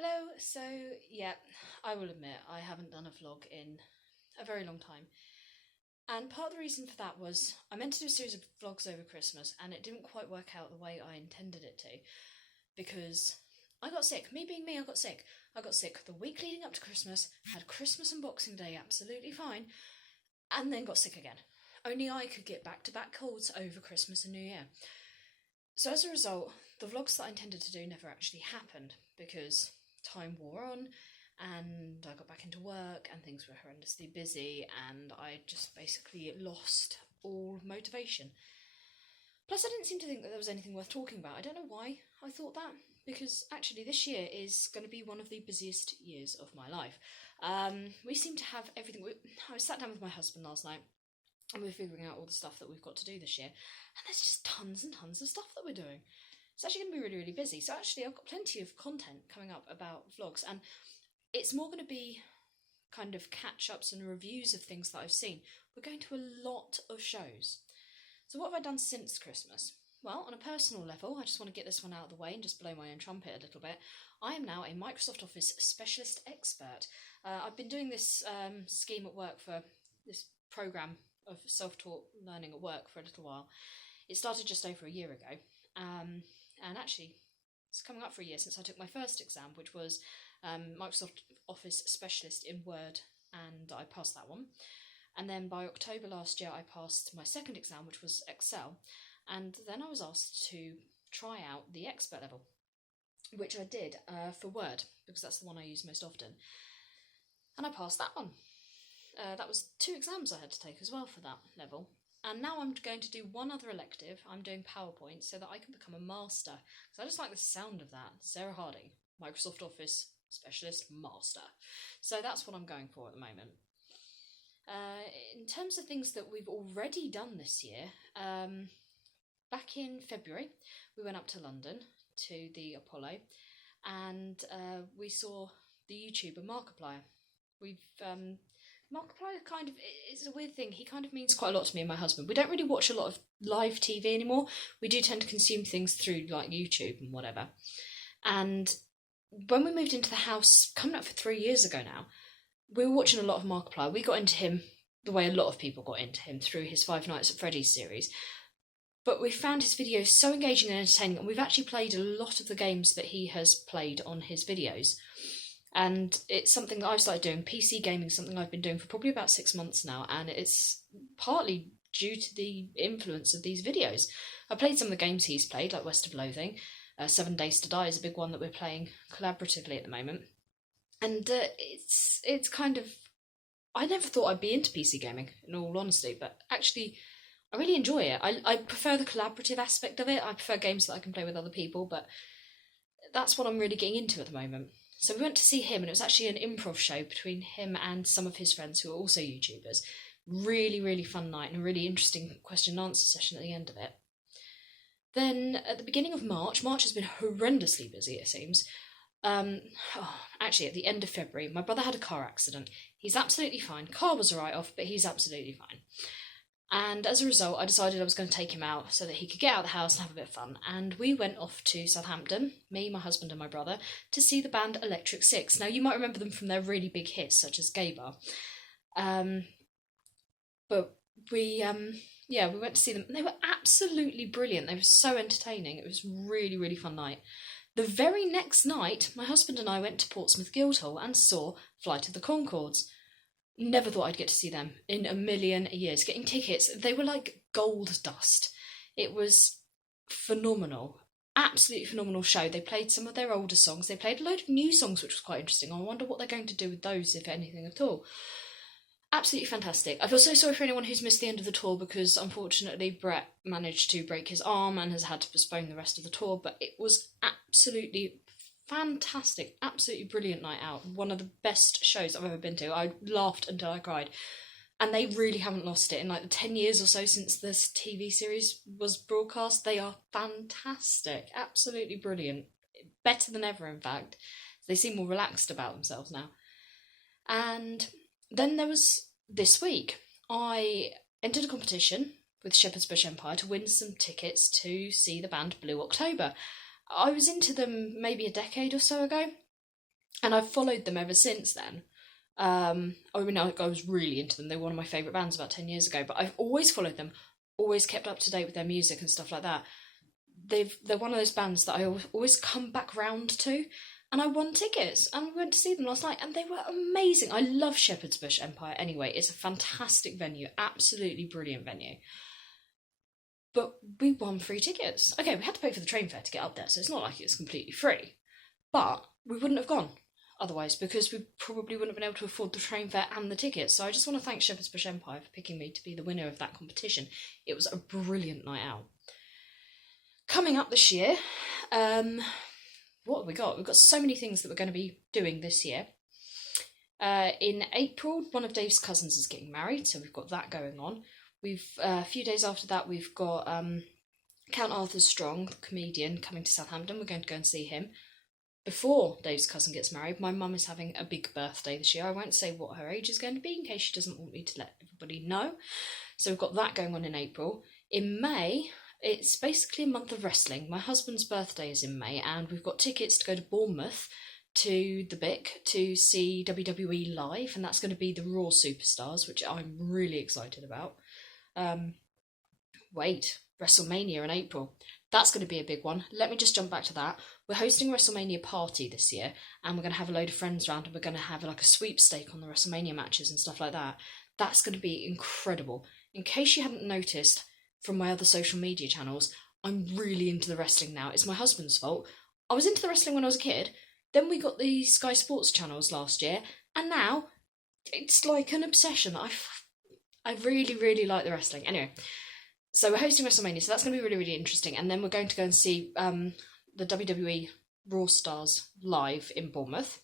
Hello, so yeah, I will admit I haven't done a vlog in a very long time. And part of the reason for that was I meant to do a series of vlogs over Christmas and it didn't quite work out the way I intended it to because I got sick. Me being me, I got sick. I got sick the week leading up to Christmas, had Christmas and Boxing Day absolutely fine, and then got sick again. Only I could get back to back colds over Christmas and New Year. So as a result, the vlogs that I intended to do never actually happened because time wore on and I got back into work and things were horrendously busy and I just basically lost all motivation. Plus, I didn't seem to think that there was anything worth talking about. I don't know why I thought that, because actually this year is going to be one of the busiest years of my life. We seem to have everything. I sat down with my husband last night and we're figuring out all the stuff that we've got to do this year, and there's just tons and tons of stuff that we're doing. It's actually going to be really, really busy. So actually, I've got plenty of content coming up about vlogs, and it's more going to be kind of catch-ups and reviews of things that I've seen. We're going to a lot of shows. So what have I done since Christmas? Well, on a personal level, I just want to get this one out of the way and just blow my own trumpet a little bit. I am now a Microsoft Office specialist expert. I've been doing this scheme at work for this program of self-taught learning at work for a little while. It started just over a year ago, and actually it's coming up for a year since I took my first exam, which was Microsoft Office Specialist in Word, and I passed that one. And then by October last year I passed my second exam, which was Excel, and then I was asked to try out the expert level, which I did for Word, because that's the one I use most often, and I passed that one. That was 2 exams I had to take as well for that level. And now I'm going to do one other elective. I'm doing PowerPoint so that I can become a master. Because I just like the sound of that. Sarah Harding, Microsoft Office Specialist Master. So that's what I'm going for at the moment. In terms of things that we've already done this year, back in February, we went up to London to the Apollo, and we saw the YouTuber Markiplier. Markiplier kind of is a weird thing. He kind of means quite a lot to me and my husband. We don't really watch a lot of live TV anymore. We do tend to consume things through like YouTube and whatever. And when we moved into the house, coming up for 3 years ago now, we were watching a lot of Markiplier. We got into him the way a lot of people got into him, through his Five Nights at Freddy's series. But we found his videos so engaging and entertaining, and we've actually played a lot of the games that he has played on his videos. And it's something that I've started doing. PC gaming is something I've been doing for probably about 6 months now, and it's partly due to the influence of these videos. I played some of the games he's played, like West of Loathing. 7 Days to Die is a big one that we're playing collaboratively at the moment. And it's kind of... I never thought I'd be into PC gaming, in all honesty, but actually I really enjoy it. I prefer the collaborative aspect of it. I prefer games that I can play with other people, but that's what I'm really getting into at the moment. So we went to see him, and it was actually an improv show between him and some of his friends who are also YouTubers. Really, really fun night, and a really interesting question and answer session at the end of it. Then at the beginning of March has been horrendously busy, it seems. Actually, at the end of February, my brother had a car accident. He's absolutely fine. Car was a write-off, but he's absolutely fine. And as a result, I decided I was going to take him out so that he could get out of the house and have a bit of fun. And we went off to Southampton, me, my husband and my brother, to see the band Electric Six. Now, you might remember them from their really big hits, such as Gay Bar. But we went to see them. They were absolutely brilliant. They were so entertaining. It was a really, really fun night. The very next night, my husband and I went to Portsmouth Guildhall and saw Flight of the Conchords. Never thought I'd get to see them in a million years. Getting tickets, they were like gold dust. It was phenomenal. Absolutely phenomenal show. They played some of their older songs. They played a load of new songs, which was quite interesting. I wonder what they're going to do with those, if anything at all. Absolutely fantastic. I feel so sorry for anyone who's missed the end of the tour, because unfortunately Brett managed to break his arm and has had to postpone the rest of the tour, but it was absolutely fantastic, absolutely brilliant night out. One of the best shows I've ever been to. I laughed until I cried. And they really haven't lost it in like the 10 years or so since this TV series was broadcast. They are fantastic, absolutely brilliant. Better than ever, in fact. They seem more relaxed about themselves now. And then there was this week, I entered a competition with Shepherd's Bush Empire to win some tickets to see the band Blue October. I was into them maybe a decade or so ago, and I've followed them ever since then. I mean, I was really into them. They were one of my favourite bands about 10 years ago, but I've always followed them, always kept up to date with their music and stuff like that. They're one of those bands that I always come back round to, and I won tickets and we went to see them last night, and they were amazing. I love Shepherd's Bush Empire anyway. It's a fantastic venue, absolutely brilliant venue. But we won free tickets. Okay, we had to pay for the train fare to get up there, so it's not like it's completely free. But we wouldn't have gone otherwise, because we probably wouldn't have been able to afford the train fare and the tickets. So I just want to thank Shepherd's Bush Empire for picking me to be the winner of that competition. It was a brilliant night out. Coming up this year, what have we got? We've got so many things that we're going to be doing this year. In April, one of Dave's cousins is getting married, so we've got that going on. We've a few days after that, we've got Count Arthur Strong, the comedian, coming to Southampton. We're going to go and see him. Before Dave's cousin gets married, my mum is having a big birthday this year. I won't say what her age is going to be in case she doesn't want me to let everybody know. So we've got that going on in April. In May, it's basically a month of wrestling. My husband's birthday is in May, and we've got tickets to go to Bournemouth to the Bic to see WWE live, and that's going to be the Raw Superstars, which I'm really excited about. WrestleMania in April. That's going to be a big one. Let me just jump back to that. We're hosting a WrestleMania party this year, and we're going to have a load of friends around, and we're going to have like a sweepstake on the WrestleMania matches and stuff like that. That's going to be incredible. In case you hadn't noticed from my other social media channels, I'm really into the wrestling now. It's my husband's fault. I was into the wrestling when I was a kid. Then we got the Sky Sports channels last year, and now it's like an obsession. I really, really like the wrestling. Anyway, so we're hosting WrestleMania, so that's going to be really, really interesting. And then we're going to go and see the WWE Raw Stars live in Bournemouth.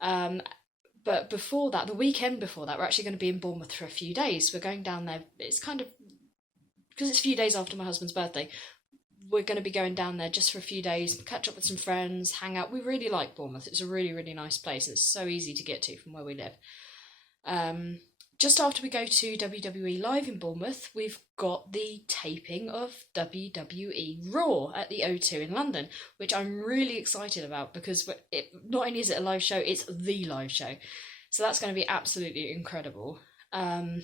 But before that, the weekend before that, we're actually going to be in Bournemouth for a few days. We're going down there. It's kind of, because it's a few days after my husband's birthday, we're going to be going down there just for a few days, catch up with some friends, hang out. We really like Bournemouth. It's a really, really nice place. It's so easy to get to from where we live. Just after we go to WWE Live in Bournemouth, we've got the taping of WWE Raw at the O2 in London, which I'm really excited about, because not only is it a live show, it's the live show. So that's going to be absolutely incredible. And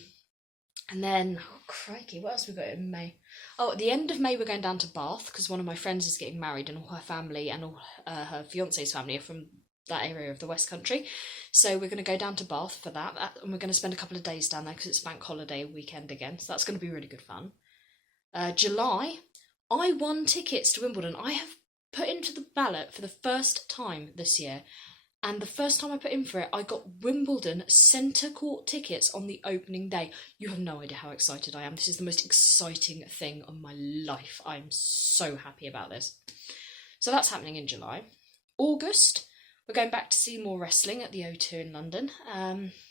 then, oh crikey, what else have we got in May? Oh, at the end of May, we're going down to Bath, because one of my friends is getting married, and all her family and all her fiance's family are from that area of the West Country. So we're going to go down to Bath for that, and we're going to spend a couple of days down there because it's bank holiday weekend again. So that's going to be really good fun. July, I won tickets to Wimbledon. I have put into the ballot for the first time this year, and the first time I put in for it, I got Wimbledon centre court tickets on the opening day. You have no idea how excited I am. This is the most exciting thing of my life. I'm so happy about this. So that's happening in July. August, we're going back to see more wrestling at the O2 in London,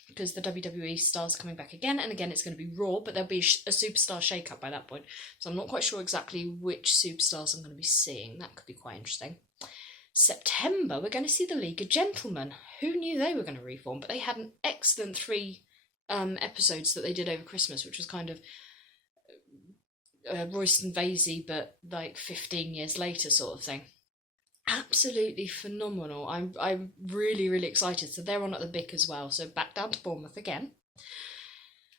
because the WWE stars are coming back again, and again it's going to be Raw, but there'll be a superstar shake-up by that point, so I'm not quite sure exactly which superstars I'm going to be seeing. That could be quite interesting. September, we're going to see the League of Gentlemen. Who knew they were going to reform? But they had an excellent 3 episodes that they did over Christmas, which was kind of Royston Vasey, but like 15 years later sort of thing. Absolutely phenomenal. I'm really, really excited. So they're on at the Bic as well. So back down to Bournemouth again.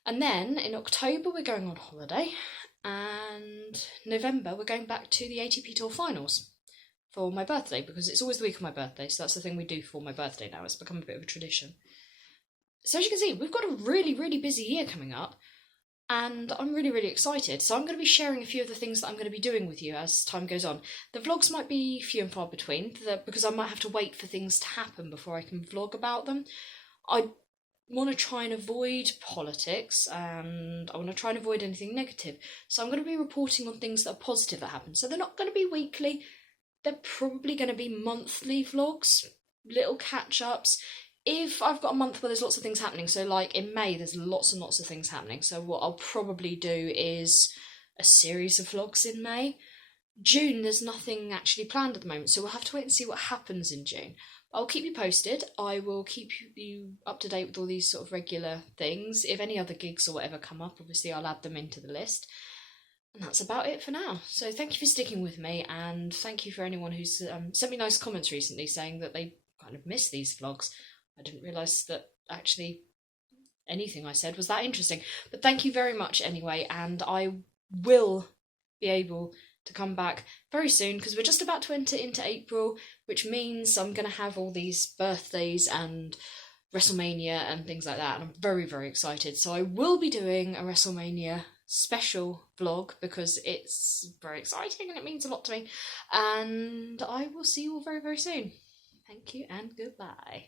And then in October we're going on holiday, and November we're going back to the ATP Tour Finals for my birthday, because it's always the week of my birthday, so that's the thing we do for my birthday now. It's become a bit of a tradition. So as you can see, we've got a really, really busy year coming up, and I'm really, really excited. So I'm going to be sharing a few of the things that I'm going to be doing with you as time goes on. The vlogs might be few and far between, because I might have to wait for things to happen before I can vlog about them. I want to try and avoid politics, and I want to try and avoid anything negative. So I'm going to be reporting on things that are positive that happen. So they're not going to be weekly. They're probably going to be monthly vlogs, little catch-ups. If I've got a month where there's lots of things happening, so like in May there's lots and lots of things happening, so what I'll probably do is a series of vlogs in May. June, there's nothing actually planned at the moment, so we'll have to wait and see what happens in June. I'll keep you posted. I will keep you up to date with all these sort of regular things. If any other gigs or whatever come up, obviously I'll add them into the list. And that's about it for now. So thank you for sticking with me, and thank you for anyone who's sent me nice comments recently saying that they kind of miss these vlogs. I didn't realise that actually anything I said was that interesting. But thank you very much anyway, and I will be able to come back very soon because we're just about to enter into April, which means I'm going to have all these birthdays and WrestleMania and things like that, and I'm very, very excited. So I will be doing a WrestleMania special vlog because it's very exciting and it means a lot to me. And I will see you all very, very soon. Thank you and goodbye.